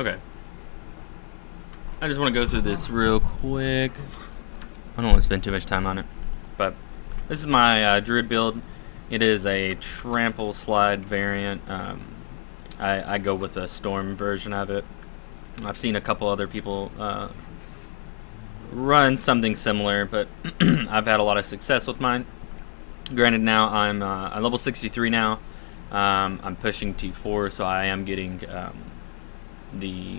Okay. I just want to go through this real quick. I don't want to spend too much time on it. But this is my Druid build. It is a Trampleslide variant. I go with a Storm version of it. I've seen a couple other people run something similar, but I've had a lot of success with mine. Granted, now I'm level 63 now. I'm pushing T4, so I am getting the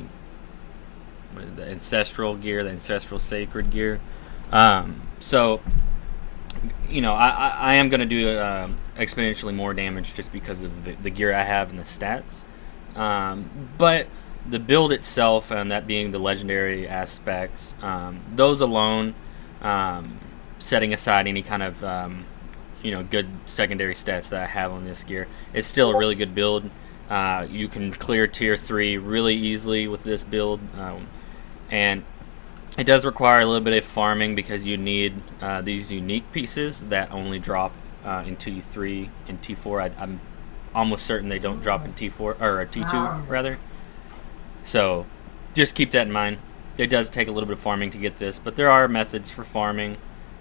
ancestral gear, the ancestral sacred gear. So, you know, I am going to do exponentially more damage just because of the gear I have and the stats. But the build itself, and that being the legendary aspects, those alone, setting aside any kind of good secondary stats that I have on this gear, it's still a really good build. You can clear tier 3 really easily with this build, and it does require a little bit of farming because you need these unique pieces that only drop in T3 and T4. I'm almost certain they don't drop in T4 or T2 rather. So just keep that in mind. It does take a little bit of farming to get this, but there are methods for farming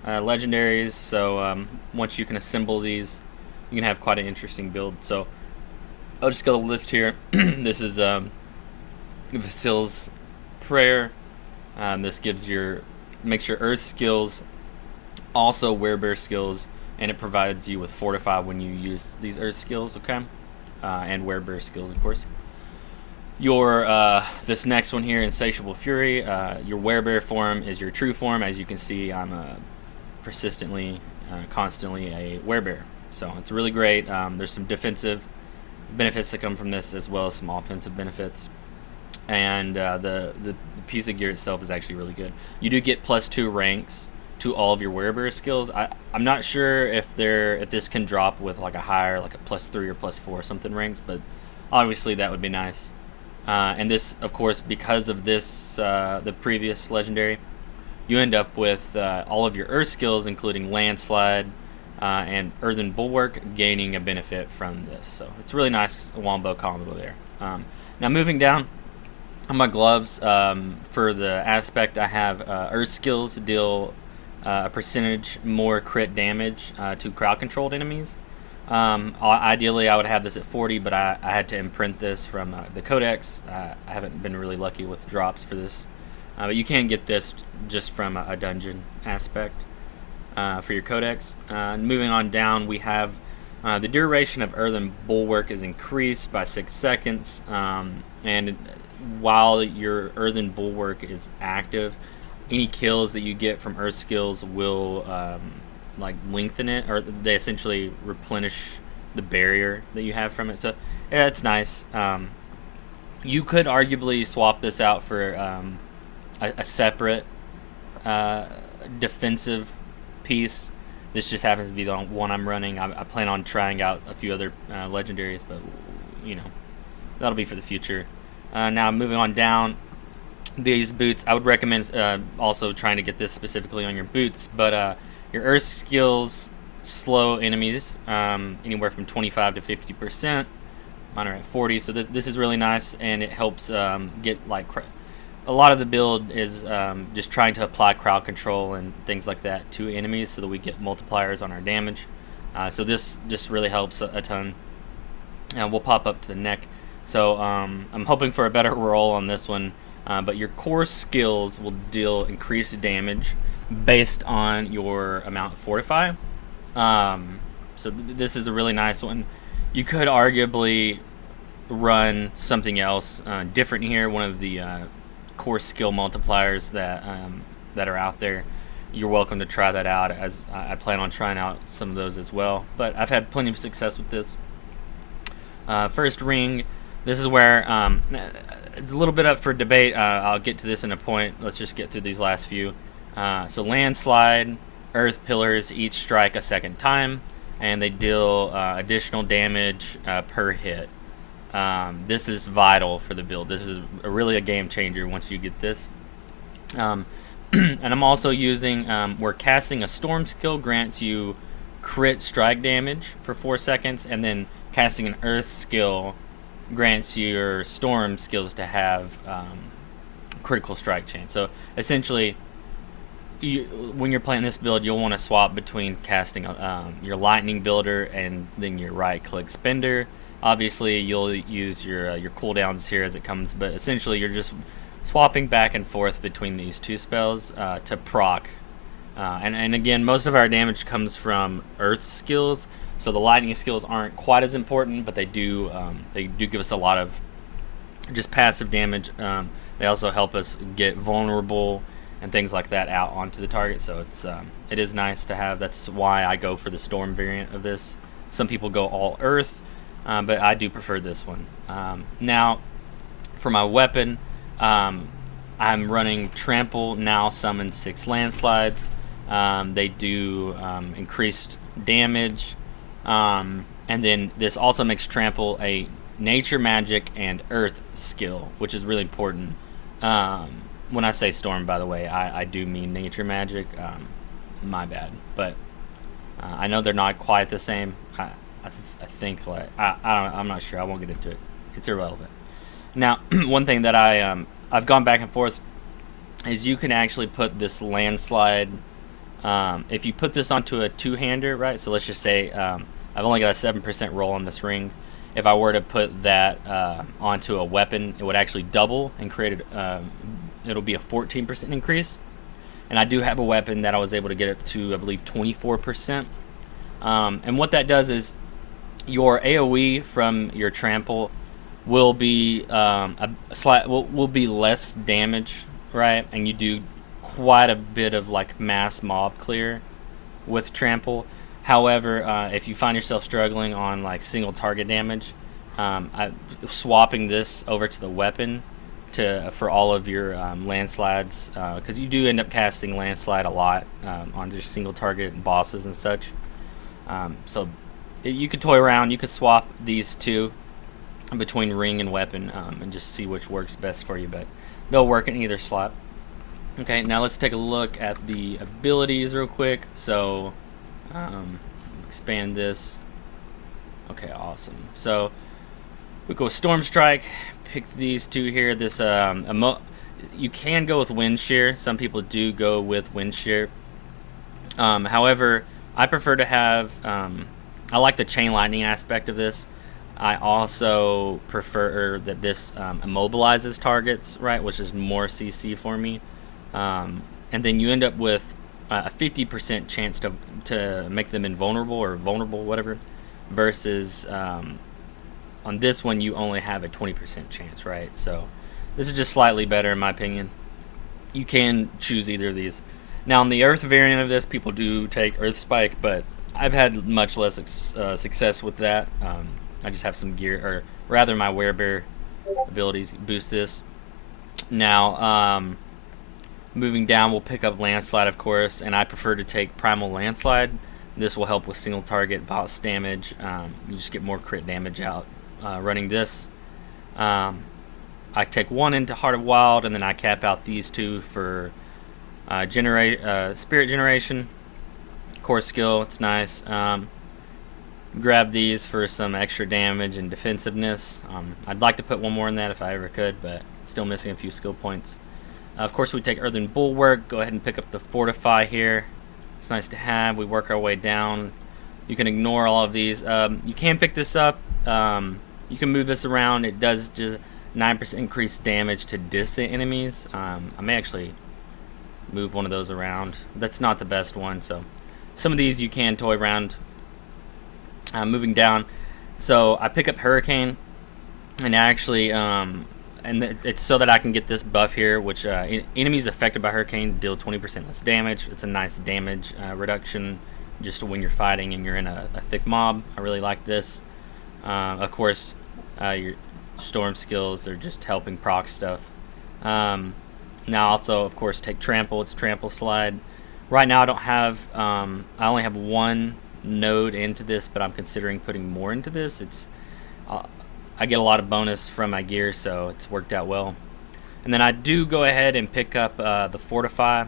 legendaries. So once you can assemble these, you can have quite an interesting build. So I'll just go to the list here. This is Vasil's Prayer. This makes your Earth skills also Werebear skills, and it provides you with Fortify when you use these Earth skills, okay? And Werebear skills, of course. Your this next one here, Insatiable Fury. Your Werebear form is your true form. As you can see, I'm persistently, constantly a Werebear, so it's really great. There's some defensive benefits that come from this, as well as some offensive benefits. And the piece of gear itself is actually really good. You do get +2 ranks to all of your Werebear skills. I'm not sure if this can drop with like a higher, like a +3 or +4 something ranks, but obviously that would be nice. And this, of course, because of this, the previous legendary, you end up with all of your Earth skills, including Landslide and Earthen Bulwark, gaining a benefit from this. So it's a really nice wombo combo there. Now moving down on my gloves, for the aspect, I have Earth skills deal a percentage more crit damage to crowd-controlled enemies. Ideally, I would have this at 40, but I had to imprint this from the Codex. I haven't been really lucky with drops for this. But you can get this just from a dungeon aspect for your Codex. Moving on down, we have the duration of Earthen Bulwark is increased by 6 seconds. And while your Earthen Bulwark is active, any kills that you get from Earth skills will like lengthen it, or they essentially replenish the barrier that you have from it. So yeah, it's nice. You could arguably swap this out for a separate defensive piece. This just happens to be the one I'm running. I plan on trying out a few other legendaries, but you know, that'll be for the future. Now moving on down, these boots, I would recommend also trying to get this specifically on your boots, but your Earth skills slow enemies anywhere from 25 to 50%. Mine are at 40, so this is really nice, and it helps get like a lot of the build is just trying to apply crowd control and things like that to enemies so that we get multipliers on our damage. So this just really helps a ton. And we'll pop up to the neck. So I'm hoping for a better roll on this one, but your core skills will deal increased damage based on your amount of Fortify. So this is a really nice one. You could arguably run something else different here. One of the core skill multipliers that are out there. You're welcome to try that out, as I plan on trying out some of those as well. But I've had plenty of success with this. First ring. This is where it's a little bit up for debate. I'll get to this in a point. Let's just get through these last few. So Landslide, Earth Pillars each strike a second time, and they deal additional damage per hit. This is vital for the build. This is really a game changer once you get this. And I'm also using where casting a Storm skill grants you crit strike damage for 4 seconds, and then casting an Earth skill grants your storm skills to have critical strike chance. So essentially, when you're playing this build, you'll want to swap between casting your lightning builder and then your right click spender. Obviously, you'll use your cooldowns here as it comes, but essentially you're just swapping back and forth between these two spells to proc. And again, most of our damage comes from earth skills, so the lightning skills aren't quite as important, but they do give us a lot of just passive damage. They also help us get vulnerable and things like that out onto the target, so it is nice to have. That's why I go for the storm variant of this. Some people go all earth, but I do prefer this one. Now, for my weapon, I'm running Trample, now summon 6 landslides. They do increased damage, and then this also makes Trample a nature, magic, and earth skill, which is really important. When I say storm, by the way, I do mean nature magic. My bad, but I know they're not quite the same. I think like I'm not sure. I won't get into it. It's irrelevant. Now, one thing that I've gone back and forth is you can actually put this landslide. If you put this onto a two-hander, right? So let's just say I've only got a 7% roll on this ring. If I were to put that onto a weapon, it would actually double and create it'll be a 14% increase. And I do have a weapon that I was able to get up to, I believe, 24%. And what that does is your AoE from your trample will be will be less damage, right? And you do quite a bit of like mass mob clear with trample. However, if you find yourself struggling on like single target damage, swapping this over to the weapon for all of your landslides, because you do end up casting landslide a lot on just single target bosses and such. So you could toy around. You could swap these two between ring and weapon and just see which works best for you, but they'll work in either slot. Okay, now let's take a look at the abilities real quick. So expand this. Okay, awesome. So we go Storm Strike. Pick these two here. This you can go with Wind Shear. Some people do go with Wind Shear. However, I prefer to have. I like the chain lightning aspect of this. I also prefer that this immobilizes targets, right, which is more CC for me. And then you end up with a 50% chance to make them invulnerable or vulnerable, whatever, versus on this one you only have a 20% chance, right? So this is just slightly better in my opinion. You can choose either of these. Now on the Earth variant of this, people do take Earth Spike, but I've had much less success with that. I just have some gear, or rather my Werebear abilities boost this. Now, moving down, we'll pick up Landslide, of course, and I prefer to take Primal Landslide. This will help with single target boss damage. You just get more crit damage out running this. I take one into Heart of Wild, and then I cap out these two for Spirit Generation. Core skill, it's nice. Grab these for some extra damage and defensiveness. I'd like to put one more in that if I ever could, but still missing a few skill points. Of course, we take Earthen Bulwark. Go ahead and pick up the Fortify here. It's nice to have. We work our way down. You can ignore all of these. You can pick this up. You can move this around. It does just 9% increased damage to distant enemies. I may actually move one of those around. That's not the best one, so some of these you can toy around. Moving down, so I pick up Hurricane, and actually, and it's so that I can get this buff here, which enemies affected by Hurricane deal 20% less damage. It's a nice damage reduction just when you're fighting and you're in a thick mob. I really like this. Of course, your storm skills, they're just helping proc stuff. Now also, of course, take Trample. It's Trampleslide. Right now I don't have, I only have one node into this, but I'm considering putting more into this. It's I get a lot of bonus from my gear, so it's worked out well. And then I do go ahead and pick up the Fortify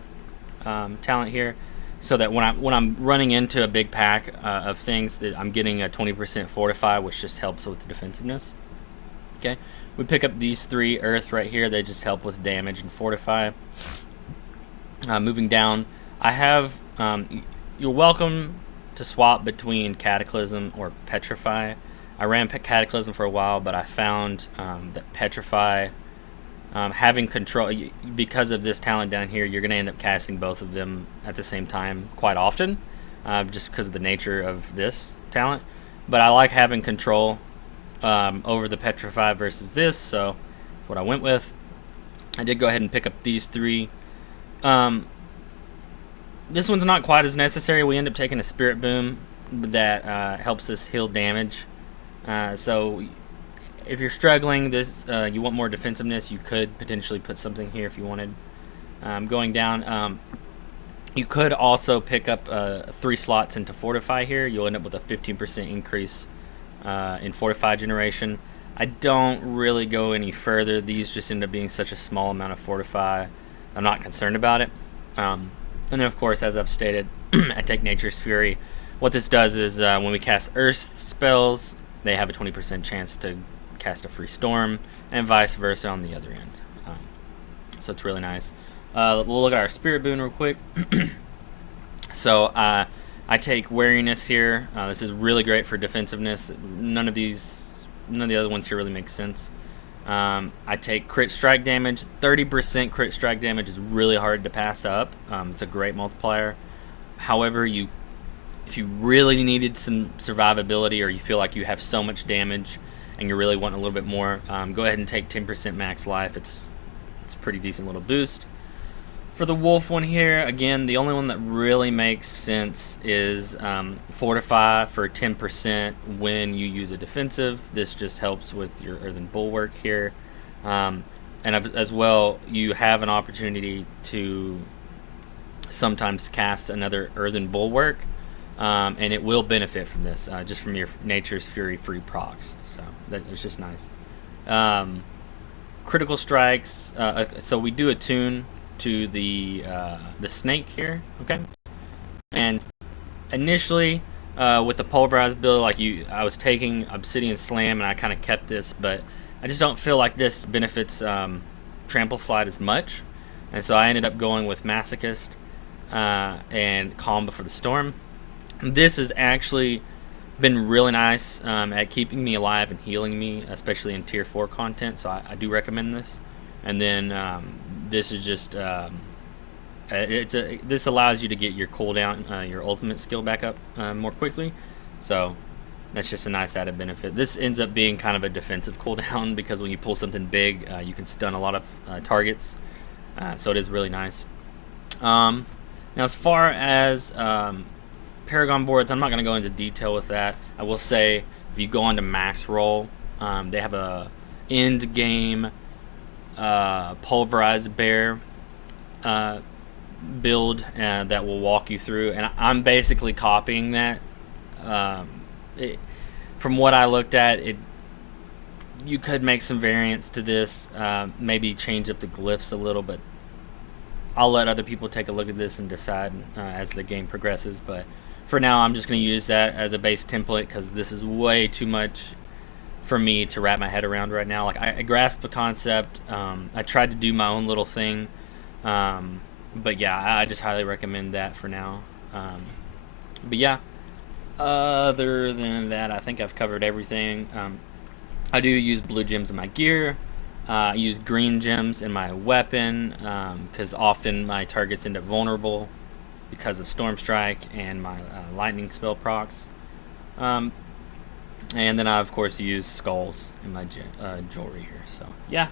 talent here, so that when I'm running into a big pack of things, that I'm getting a 20% Fortify, which just helps with the defensiveness. Okay, we pick up these 3 earth right here. They just help with damage and fortify. Moving down, I have you're welcome to swap between Cataclysm or Petrify. I ran Cataclysm for a while, but I found that Petrify, having control, because of this talent down here, you're going to end up casting both of them at the same time quite often, just because of the nature of this talent. But I like having control over the Petrify versus this, so that's what I went with. I did go ahead and pick up these 3. This one's not quite as necessary. We end up taking a Spirit Boom that helps us heal damage. So if you're struggling, you want more defensiveness, you could potentially put something here if you wanted. Going down, you could also pick up 3 slots into Fortify here. You'll end up with a 15% increase in Fortify generation. I don't really go any further. These just end up being such a small amount of Fortify. I'm not concerned about it. And then, of course, as I've stated, I take Nature's Fury. What this does is when we cast Earth spells, they have a 20% chance to cast a free Storm, and vice versa on the other end. So it's really nice. We'll look at our Spirit Boon real quick. So I take Wariness here. This is really great for defensiveness. None of the other ones here really make sense. I take crit strike damage. 30% crit strike damage is really hard to pass up. It's a great multiplier. However, if you really needed some survivability, or you feel like you have so much damage and you really want a little bit more, go ahead and take 10% max life. It's a pretty decent little boost. For the wolf one here, again, the only one that really makes sense is Fortify for 10% when you use a defensive. This just helps with your Earthen Bulwark here. And as well, you have an opportunity to sometimes cast another Earthen Bulwark, and it will benefit from this, just from your Nature's Fury free procs. So it's just nice. Critical strikes, so we do attune to the snake here, okay? And initially, with the pulverized build, I was taking Obsidian Slam, and I kind of kept this, but I just don't feel like this benefits Trampleslide as much, and so I ended up going with Masochist and Calm Before the Storm. This has actually been really nice at keeping me alive and healing me, especially in tier 4 content, so I do recommend this. And then this is just this allows you to get your cooldown, your ultimate skill back up more quickly. So that's just a nice added benefit. This ends up being kind of a defensive cooldown because when you pull something big, you can stun a lot of targets. So it is really nice. Now, as far as Paragon boards, I'm not going to go into detail with that. I will say if you go onto max roll, they have a end game pulverized bear build that will walk you through, and I'm basically copying that. From what I looked at, you could make some variants to this, maybe change up the glyphs a little, but I'll let other people take a look at this and decide as the game progresses. But for now, I'm just going to use that as a base template because this is way too much for me to wrap my head around right now. Like I grasped the concept. I tried to do my own little thing, but yeah, I just highly recommend that for now. But yeah, other than that, I think I've covered everything. I do use blue gems in my gear. I use green gems in my weapon because often my targets end up vulnerable because of Storm Strike and my lightning spell procs. And then I, of course, use skulls in my jewelry here. So, yeah.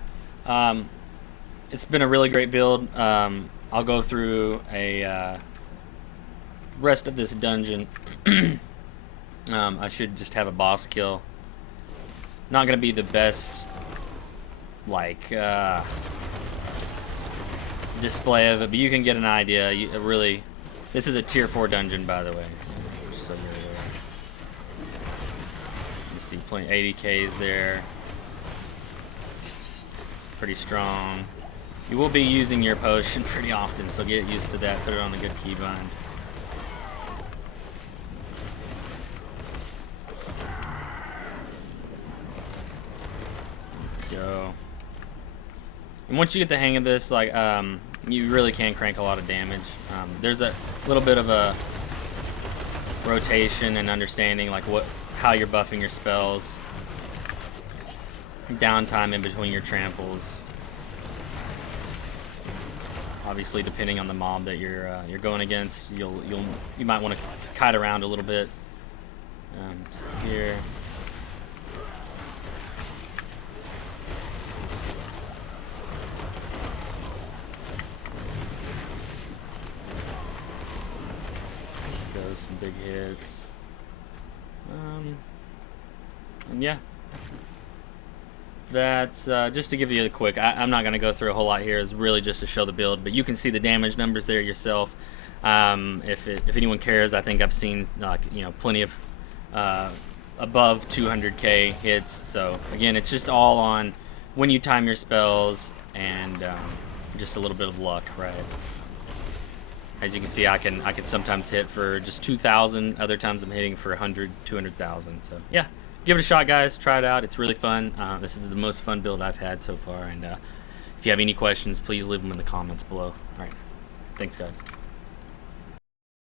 It's been a really great build. I'll go through a rest of this dungeon. I should just have a boss kill. Not going to be the best, display of it, but you can get an idea. This is a tier 4 dungeon, by the way. Just so you're aware. You see plenty 80Ks there. Pretty strong. You will be using your potion pretty often, so get used to that. Put it on a good keybind. And once you get the hang of this, like you really can crank a lot of damage. There's a little bit of a rotation and understanding like how you're buffing your spells, downtime in between your tramples. Obviously, depending on the mob that you're going against, you might want to kite around a little bit. So here. Some big hits. And yeah, that's just to give you a quick. I'm not going to go through a whole lot here. It's really just to show the build, but you can see the damage numbers there yourself. If anyone cares, I think I've seen plenty of above 200k hits. So again, it's just all on when you time your spells and just a little bit of luck, right? As you can see, I can sometimes hit for just 2,000. Other times I'm hitting for 100, 200,000. So yeah, give it a shot, guys. Try it out. It's really fun. This is the most fun build I've had so far. And if you have any questions, please leave them in the comments below. All right, thanks, guys.